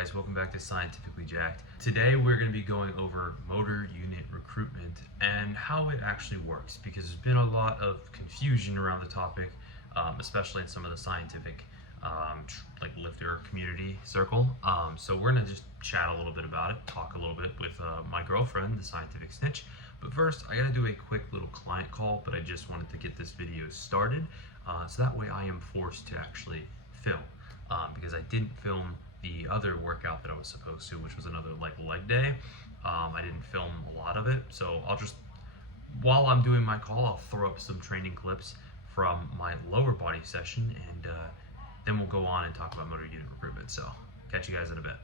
guys, welcome back to Scientifically Jacked. Today we're going to be going over motor unit recruitment and how it actually works, because there's been a lot of confusion around the topic, especially in some of the scientific like lifter community circle. So we're going to just chat a little bit about it, talk a little bit with my girlfriend, the scientific Snitch. But first I got to do a quick little client call, but I just wanted to get this video started so that way I am forced to actually film. Because I didn't film the other workout that I was supposed to, which was another leg day. I didn't film a lot of it, so I'll just, while I'm doing my call, I'll throw up some training clips from my lower body session, and then we'll go on and talk about motor unit recruitment. So catch you guys in a bit.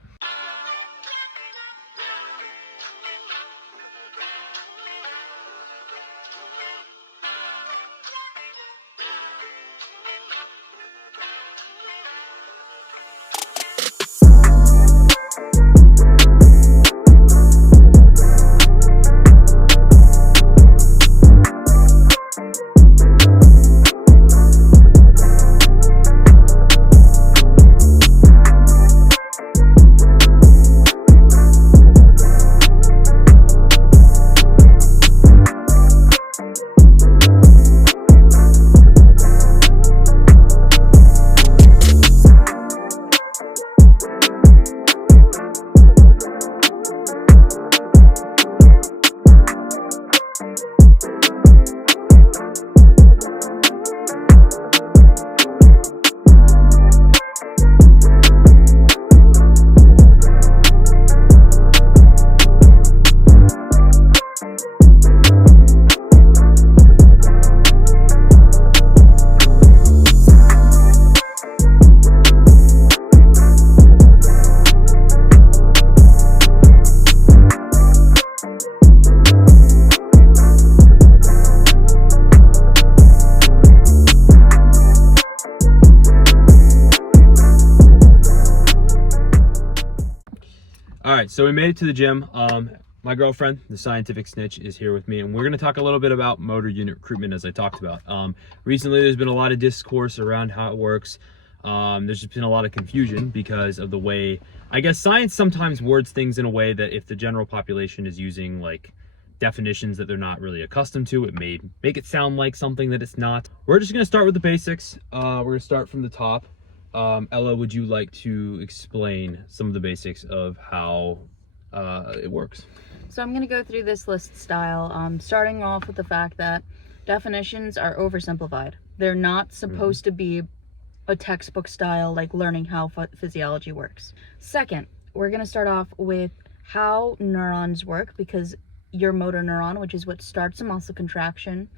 Alright, so we made it to the gym. My girlfriend, the scientific Snitch, is here with me, and we're going to talk a little bit about motor unit recruitment, as I talked about. Recently, there's been a lot of discourse around how it works. There's just been a lot of confusion because of the way, I guess, science sometimes words things in a way that if the general population is using, like, definitions that they're not really accustomed to, it may make it sound like something that it's not. We're just going to start with the basics. We're going to start from the top. Ella, would you like to explain some of the basics of how it works? So I'm going to go through this list style, starting off with the fact that definitions are oversimplified. They're not supposed to be a textbook style, like learning how physiology works. Second, we're going to start off with how neurons work, because your motor neuron, which is what starts a muscle contraction,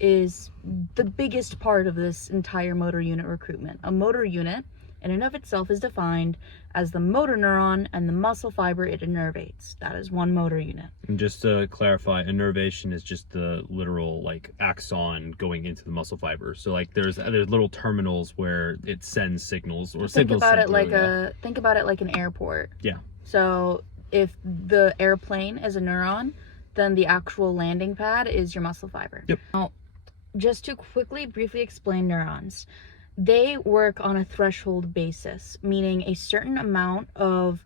is the biggest part of this entire motor unit recruitment. A motor unit in and of itself is defined as the motor neuron and the muscle fiber it innervates. That is one motor unit. And just to clarify, innervation is just the literal like axon going into the muscle fiber. So like there's little terminals where it sends signals or think about it like an airport. Yeah. So if the airplane is a neuron, then the actual landing pad is your muscle fiber. Yep. Now, just to briefly explain neurons, they work on a threshold basis, meaning a certain amount of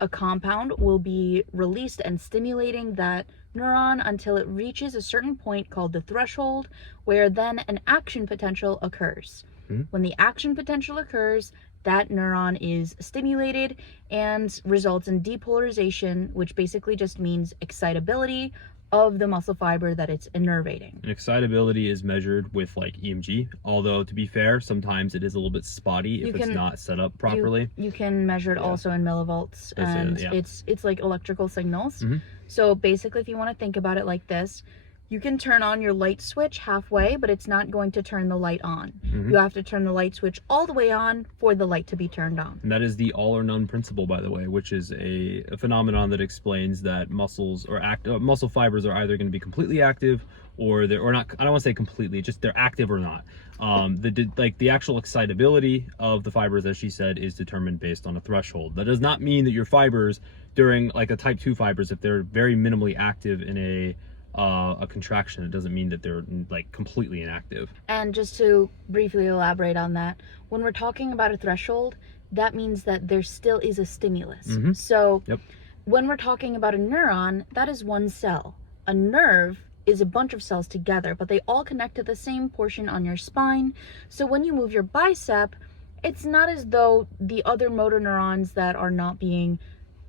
a compound will be released and stimulating that neuron until it reaches a certain point called the threshold, where then an action potential occurs. When the action potential occurs, that neuron is stimulated and results in depolarization, which basically just means excitability of the muscle fiber that it's innervating. And excitability is measured with like EMG, although to be fair, sometimes it is a little bit spotty if it's not set up properly. You can measure it also in millivolts, and it's like electrical signals. So basically, if you want to think about it like this, you can turn on your light switch halfway, but it's not going to turn the light on. You have to turn the light switch all the way on for the light to be turned on. And that is the all or none principle, by the way, which is a phenomenon that explains that muscles or muscle fibers are either going to be completely active or not. I don't want to say completely, just they're active or not. The actual excitability of the fibers, as she said, is determined based on a threshold. That does not mean that your fibers during like a type 2 fibers, if they're very minimally active in a contraction, it doesn't mean that they're like completely inactive. And just to briefly elaborate on that, when we're talking about a threshold, that means that there still is a stimulus. Mm-hmm. So Yep. when we're talking about a neuron, that is one cell. A nerve is a bunch of cells together, but they all connect to the same portion on your spine. So when you move your bicep, it's not as though the other motor neurons that are not being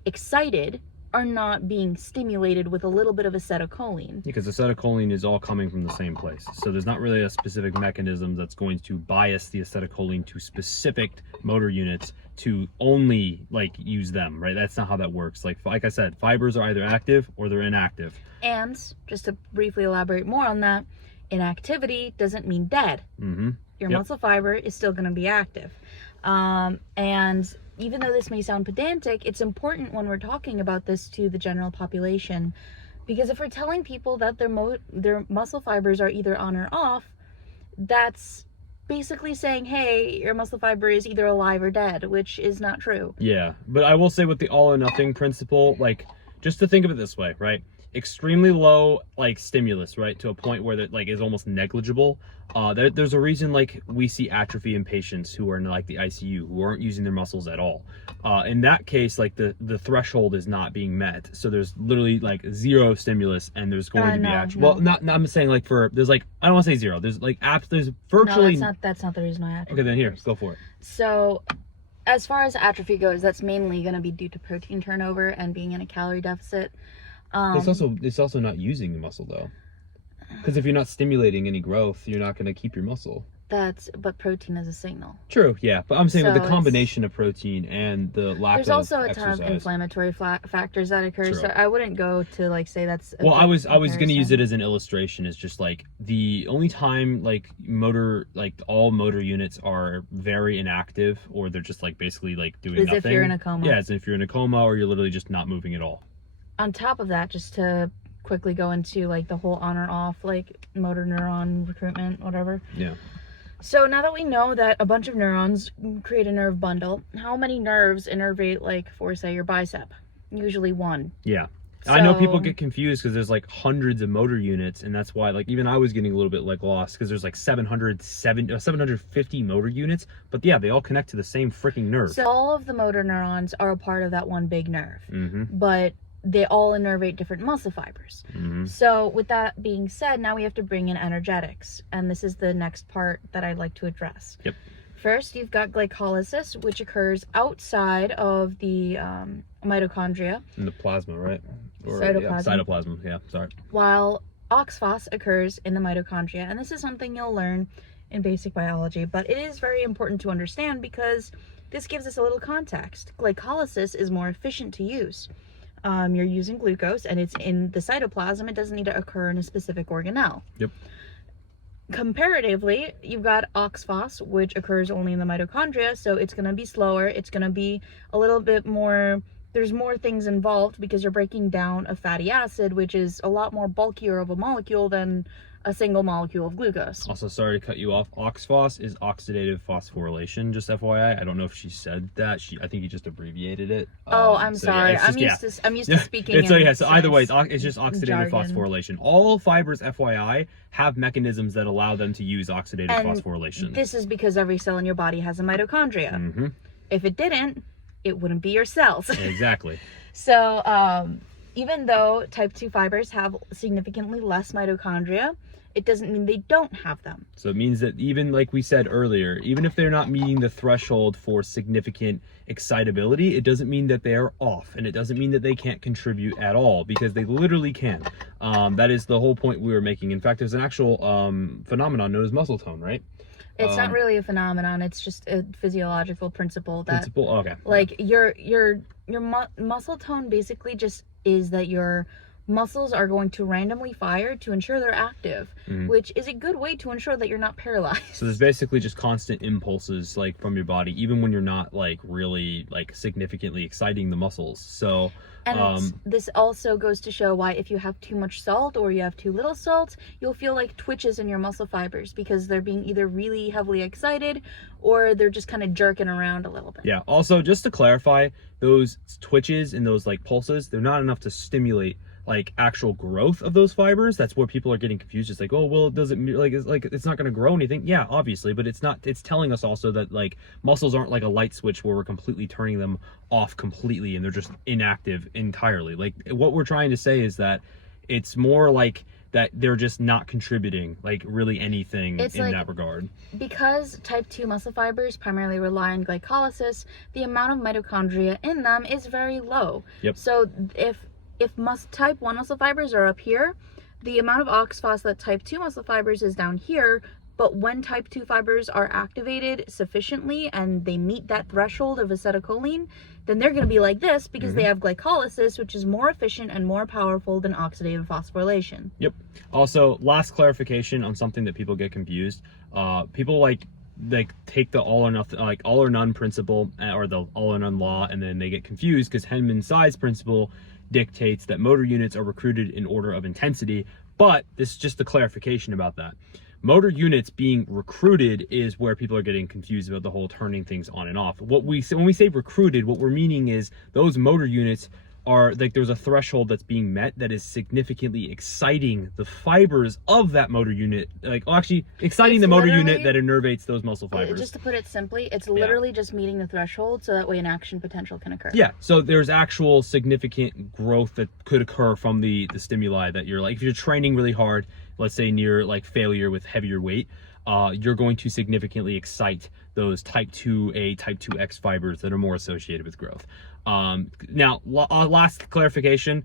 excited are not being stimulated with a little bit of acetylcholine. Because acetylcholine is all coming from the same place. So there's not really a specific mechanism that's going to bias the acetylcholine to specific motor units to only like use them, right? That's not how that works. Like I said, fibers are either active or they're inactive. And just to briefly elaborate more on that, inactivity doesn't mean dead. Mm-hmm. Your muscle fiber is still going to be active. And even though this may sound pedantic, it's important when we're talking about this to the general population, because if we're telling people that their muscle fibers are either on or off, that's basically saying, hey, your muscle fiber is either alive or dead, which is not true. Yeah, but I will say with the all or nothing principle, like, just to think of it this way, right? Extremely low like stimulus, right, to a point where that like is almost negligible. There's a reason like we see atrophy in patients who are in like the ICU who aren't using their muscles at all. In that case, like the threshold is not being met, so there's literally like zero stimulus, and there's going to be actual. Well, not I'm saying like there's like I don't want to say zero. There's like there's virtually. No, that's not the reason why atrophy. Okay, then here, go for it. So, as far as atrophy goes, that's mainly going to be due to protein turnover and being in a calorie deficit. It's also not using the muscle though, because if you're not stimulating any growth, you're not going to keep your muscle. But protein is a signal. True, yeah, but I'm saying So with the combination of protein and the lack there's of also a exercise. ton of inflammatory factors that occur. True. So I wouldn't go to like say that's. Well, I was going to use it as an illustration. Is just like the only time like all motor units are very inactive, or they're just like basically like doing nothing. As if you're in a coma. Yeah, as if you're in a coma, or you're literally just not moving at all. On top of that, just to quickly go into like the whole on or off, like motor neuron recruitment, whatever. Yeah. So now that we know that a bunch of neurons create a nerve bundle, how many nerves innervate, like, for, say, your bicep? Usually one. Yeah. So, I know people get confused because there's like hundreds of motor units, and that's why like even I was getting a little bit like lost because there's like 750 motor units, but yeah, they all connect to the same freaking nerve. So all of the motor neurons are a part of that one big nerve, Mm-hmm. but they all innervate different muscle fibers. Mm-hmm. So with that being said, now we have to bring in energetics, and this is the next part that I'd like to address. Yep. First, you've got glycolysis, which occurs outside of the mitochondria. In the plasma, right? Cytoplasm. Yeah, cytoplasm, yeah, sorry. While oxphos occurs in the mitochondria, and this is something you'll learn in basic biology, but it is very important to understand because this gives us a little context. Glycolysis is more efficient to use. You're using glucose and it's in the cytoplasm. It doesn't need to occur in a specific organelle. Yep. Comparatively, you've got oxphos, which occurs only in the mitochondria, so it's going to be slower. It's going to be a little bit more, there's more things involved because you're breaking down a fatty acid, which is a lot more bulkier of a molecule than a single molecule of glucose. Also, sorry to cut you off. Oxphos is oxidative phosphorylation, just FYI. I don't know if she said that. I think you just abbreviated it. I'm sorry. Yeah, I'm used to speaking. So either way, it's just oxidative jargon. phosphorylation. All fibers, FYI, have mechanisms that allow them to use oxidative phosphorylation. This is because every cell in your body has a mitochondria. Mm-hmm. If it didn't, it wouldn't be your cells. Exactly. So, even though type 2 fibers have significantly less mitochondria, it doesn't mean they don't have them. So it means that even like we said earlier, even if they're not meeting the threshold for significant excitability, it doesn't mean that they are off, and it doesn't mean that they can't contribute at all, because they literally can. That is the whole point we were making. In fact, there's an actual phenomenon known as muscle tone, right? It's not really a phenomenon. It's just a physiological principle that, okay. like your muscle tone basically just is that your muscles are going to randomly fire to ensure they're active, which is a good way to ensure that you're not paralyzed. So there's basically just constant impulses like from your body, even when you're not like really like significantly exciting the muscles. So and this also goes to show why if you have too much salt or you have too little salt, you'll feel like twitches in your muscle fibers because they're being either really heavily excited or they're just kind of jerking around a little bit. Yeah. Also, just to clarify, those twitches and those like pulses, they're not enough to stimulate like actual growth of those fibers, that's where people are getting confused. It's like, oh, well, does it like it's not going to grow anything? Yeah, obviously, but it's not. It's telling us also that like muscles aren't like a light switch where we're completely turning them off completely and they're just inactive entirely. Like what we're trying to say is that it's more like that they're just not contributing like really anything in like, that regard. Because type 2 muscle fibers primarily rely on glycolysis, the amount of mitochondria in them is very low. Yep. So if type 1 muscle fibers are up here, the amount of oxphosphate type 2 muscle fibers is down here. But when type 2 fibers are activated sufficiently and they meet that threshold of acetylcholine, then they're going to be like this because they have glycolysis, which is more efficient and more powerful than oxidative phosphorylation. Yep. Also, last clarification on something that people get confused. People like take the all or nothing, like all or none principle or the all or none law, and then they get confused because Henman's size principle dictates that motor units are recruited in order of intensity. But this is just a clarification about that. Motor units being recruited is where people are getting confused about the whole turning things on and off. When we say recruited, what we're meaning is those motor units are like there's a threshold that's being met that is significantly exciting the fibers of that motor unit, like actually exciting the motor unit that innervates those muscle fibers. Just to put it simply, it's literally just meeting the threshold so that way an action potential can occur. Yeah, so there's actual significant growth that could occur from the stimuli that you're like, if you're training really hard, let's say near like failure with heavier weight, you're going to significantly excite those type 2A, type 2X fibers that are more associated with growth. Now, last clarification,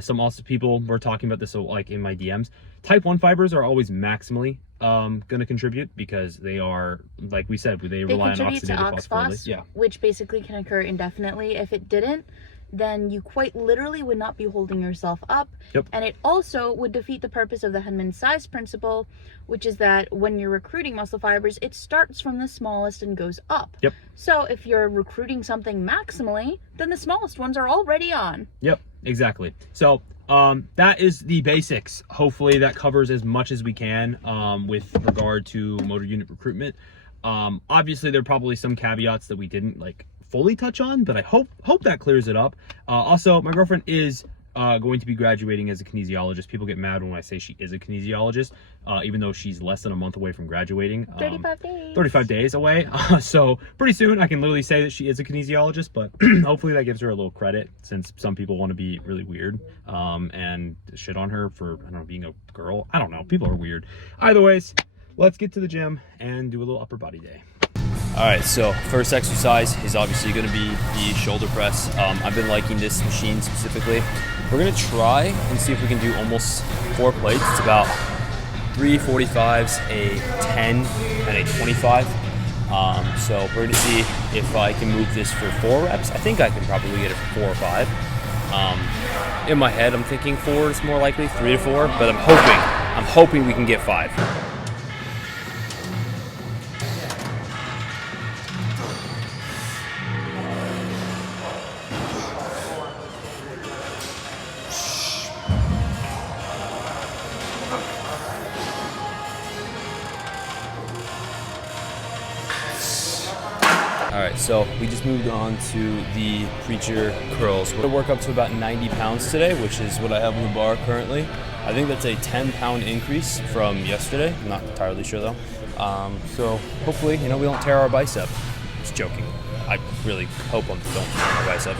some also people were talking about this, so like in my DMs, type 1 fibers are always maximally going to contribute because they are, like we said, they rely on oxidative phosphorylation. Which basically can occur indefinitely. If it didn't, then you quite literally would not be holding yourself up. Yep. And it also would defeat the purpose of the Henman size principle, which is that when you're recruiting muscle fibers, it starts from the smallest and goes up. Yep. So if you're recruiting something maximally, then the smallest ones are already on. Yep, exactly. So that is the basics. Hopefully that covers as much as we can with regard to motor unit recruitment. Obviously there are probably some caveats that we didn't like fully touch on, but I hope that clears it up. Also, my girlfriend is going to be graduating as a kinesiologist. People get mad when I say she is a kinesiologist, even though she's less than a month away from graduating. 35 days. 35 days away. So pretty soon I can literally say that she is a kinesiologist, but hopefully that gives her a little credit since some people want to be really weird and shit on her for, I don't know, being a girl. I don't know. People are weird. Either ways, let's get to the gym and do a little upper body day. All right, so first exercise is obviously going to be the shoulder press. I've been liking this machine specifically. We're going to try and see if we can do almost 4 plates. It's about 3 45s, a 10, and a 25. So we're going to see if I can move this for 4 reps. I think I can probably get it for 4 or 5. In my head, I'm thinking 4 is more likely, 3 to 4, but I'm hoping we can get 5. Alright, so we just moved on to the preacher curls. We're going to work up to about 90 pounds today, which is what I have on the bar currently. I think that's a 10-pound increase from yesterday. I'm not entirely sure though. So hopefully, we don't tear our bicep. Just joking. I really hope I don't tear my bicep.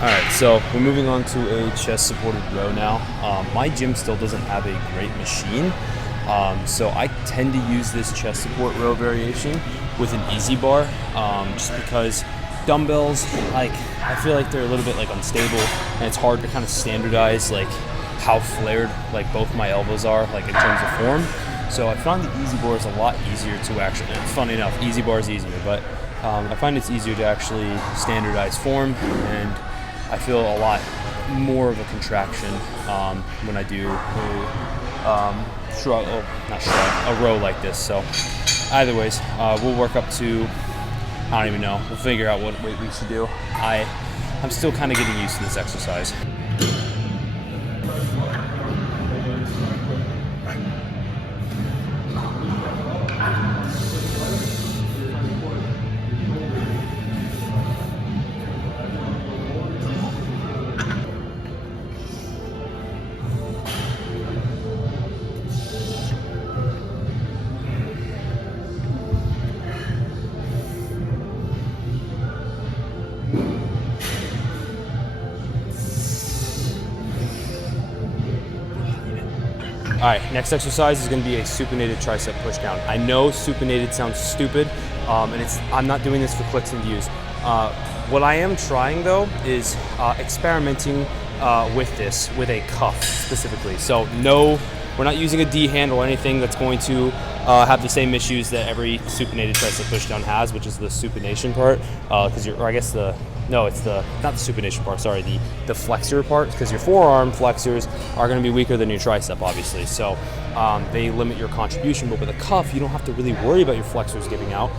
Alright, so we're moving on to a chest supported row now. My gym still doesn't have a great machine, so I tend to use this chest support row variation with an easy bar, just because dumbbells, like I feel like they're a little bit like unstable, and it's hard to kind of standardize like how flared like both my elbows are like in terms of form. So I found the easy bar is a lot easier to actually, and funny enough, easy bar is easier, but I find it's easier to actually standardize form, and I feel a lot more of a contraction when I do a row like this. So either ways, we'll work up to, I don't even know, we'll figure out what weight we should do. I'm still kind of getting used to this exercise. All right, next exercise is gonna be a supinated tricep pushdown. I know supinated sounds stupid, and I'm not doing this for clicks and views. What I am trying though is experimenting with this with a cuff specifically. So no, we're not using a D hand or anything that's going to have the same issues that every supinated tricep pushdown has, which is the supination part, it's not the supination part, sorry, the flexor part, because your forearm flexors are going to be weaker than your tricep, obviously. So they limit your contribution, but with a cuff, you don't have to really worry about your flexors giving out.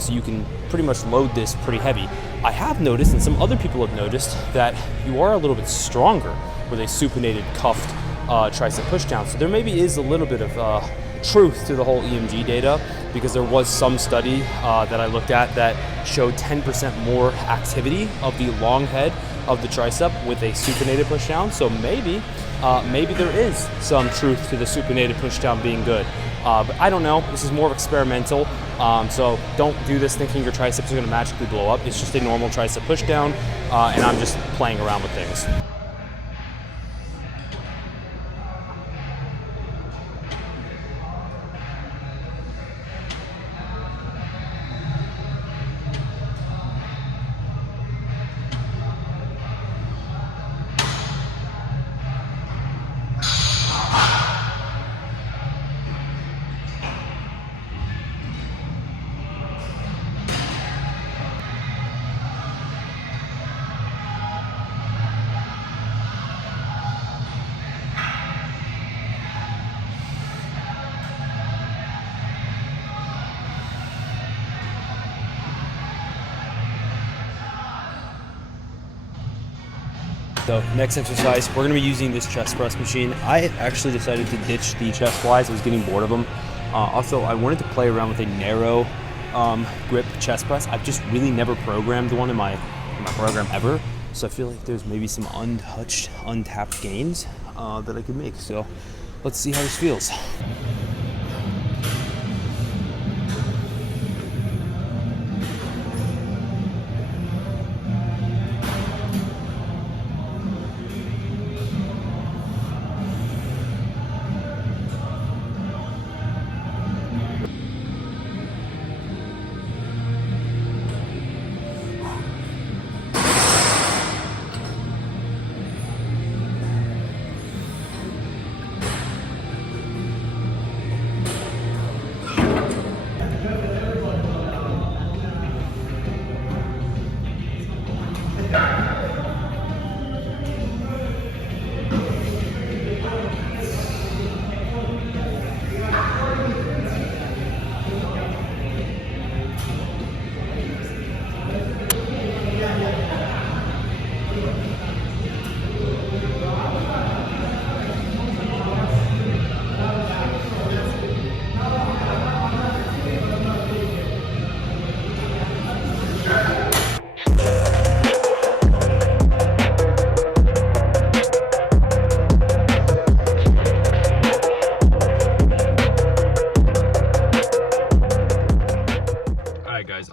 So you can pretty much load this pretty heavy. I have noticed, and some other people have noticed, that you are a little bit stronger with a supinated cuffed tricep pushdown. So there maybe is a little bit of truth to the whole EMG data, because there was some study that I looked at that showed 10% more activity of the long head of the tricep with a supinated pushdown. So maybe there is some truth to the supinated pushdown being good. But I don't know. This is more experimental. So don't do this thinking your triceps are going to magically blow up. It's just a normal tricep pushdown, and I'm just playing around with things. So next exercise, we're gonna be using this chest press machine. I actually decided to ditch the chest flies. I was getting bored of them. Also, I wanted to play around with a narrow grip chest press. I've just really never programmed one in my program ever. So I feel like there's maybe some untouched, untapped gains that I could make. So let's see how this feels.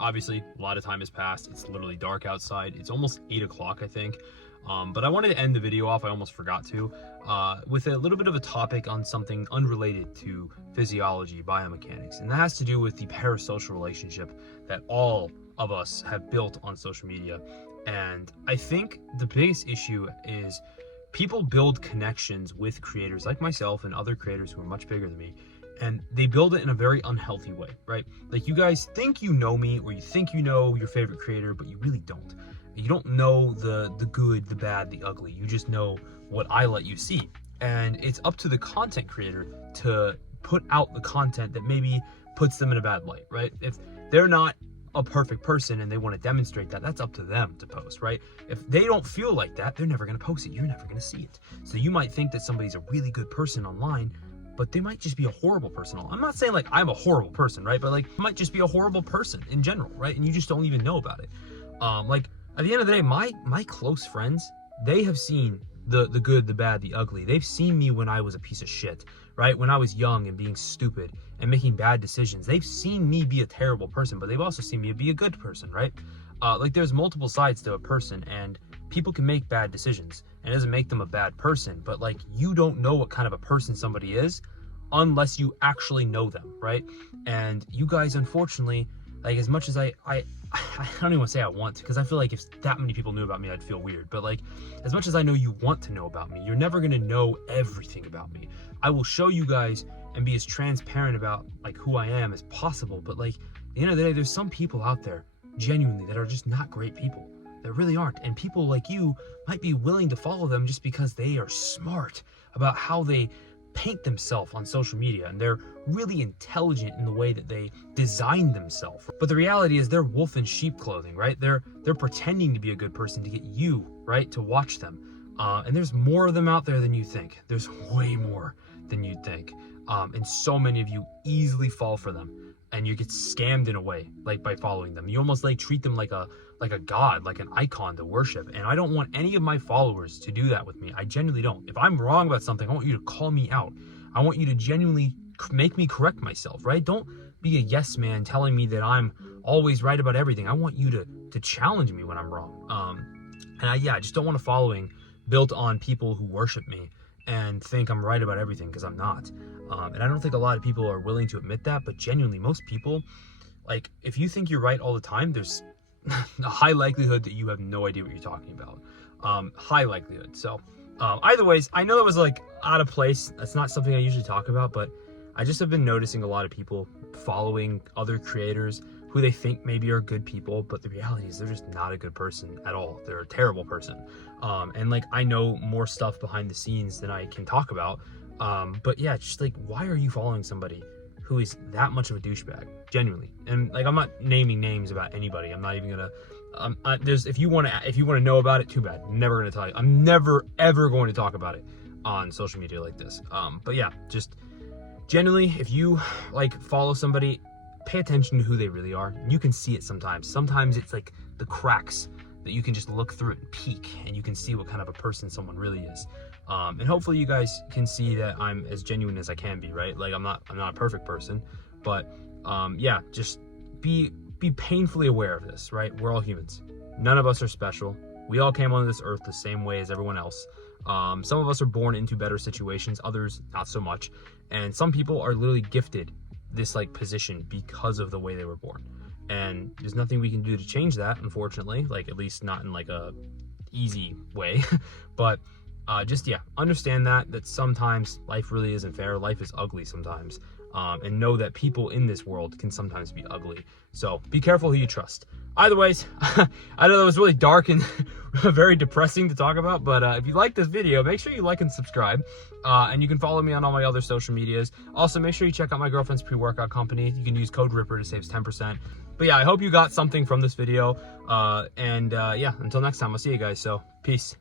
Obviously, a lot of time has passed. It's literally dark outside. It's almost 8 o'clock, I think. But I wanted to end the video off, I almost forgot to, with a little bit of a topic on something unrelated to physiology, biomechanics. And that has to do with the parasocial relationship that all of us have built on social media. And I think the biggest issue is people build connections with creators like myself and other creators who are much bigger than me, and they build it in a very unhealthy way, right? Like, you guys think you know me, or you think you know your favorite creator, but you really don't. You don't know the good, the bad, the ugly. You just know what I let you see. And it's up to the content creator to put out the content that maybe puts them in a bad light, right? If they're not a perfect person and they want to demonstrate that, that's up to them to post, right? If they don't feel like that, they're never going to post it. You're never going to see it. So you might think that somebody's a really good person online, but they might just be a horrible person. I'm not saying like I'm a horrible person, right? But like, might just be a horrible person in general, right? And you just don't even know about it. Like, at the end of the day, my close friends, they have seen the good, the bad, the ugly. They've seen me when I was a piece of shit, right? When I was young and being stupid and making bad decisions. They've seen me be a terrible person, but they've also seen me be a good person, right? Like, there's multiple sides to a person, and people can make bad decisions, and it doesn't make them a bad person. But like, you don't know what kind of a person somebody is unless you actually know them, right? And you guys, unfortunately, like, as much as I don't even want to say I want to, because I feel like if that many people knew about me, I'd feel weird. But like, as much as I know you want to know about me, you're never going to know everything about me. I will show you guys and be as transparent about like who I am as possible. But like, at the end of the day, there's some people out there genuinely that are just not great people. They really aren't. And people like you might be willing to follow them just because they are smart about how they paint themselves on social media, and they're really intelligent in the way that they design themselves. But the reality is they're wolf in sheep clothing, right? They're pretending to be a good person to get you, right, to watch them. And there's more of them out there than you think. There's way more than you think. And so many of you easily fall for them, and you get scammed in a way, like by following them. You almost like treat them like a god, like an icon to worship. And I don't want any of my followers to do that with me. I genuinely don't. If I'm wrong about something, I want you to call me out. I want you to genuinely make me correct myself, right? Don't be a yes man telling me that I'm always right about everything. I want you to challenge me when I'm wrong. And I just don't want a following built on people who worship me and think I'm right about everything, because I'm not. And I don't think a lot of people are willing to admit that, but genuinely, most people, like, if you think you're right all the time, there's a high likelihood that you have no idea what you're talking about. High likelihood. So either ways, I know that was like out of place. That's not something I usually talk about, but I just have been noticing a lot of people following other creators who they think maybe are good people, but the reality is they're just not a good person at all. They're a terrible person. And like, I know more stuff behind the scenes than I can talk about. But yeah, just like, why are you following somebody who is that much of a douchebag? Genuinely. And like, I'm not naming names about anybody. I'm not even gonna, if you want to know about it, too bad. I'm never gonna tell you. I'm never ever going to talk about it on social media like this. But yeah, just genuinely, if you like follow somebody, pay attention to who they really are. You can see it sometimes. Sometimes it's like the cracks that you can just look through it and peek, and you can see what kind of a person someone really is. And hopefully you guys can see that I'm as genuine as I can be, right? Like, I'm not a perfect person, but yeah, just be painfully aware of this, right? We're all humans. None of us are special. We all came on this earth the same way as everyone else. Some of us are born into better situations, others not so much. And some people are literally gifted this like position because of the way they were born. And there's nothing we can do to change that, unfortunately, like, at least not in like a easy way. But just, yeah, understand that sometimes life really isn't fair. Life is ugly sometimes. And know that people in this world can sometimes be ugly. So be careful who you trust. Either ways, I know that was really dark and very depressing to talk about, but if you like this video, make sure you like and subscribe. And you can follow me on all my other social medias. Also, make sure you check out my girlfriend's pre-workout company. You can use code RIPPER to save 10%. But yeah, I hope you got something from this video. Yeah, until next time, I'll see you guys. So peace.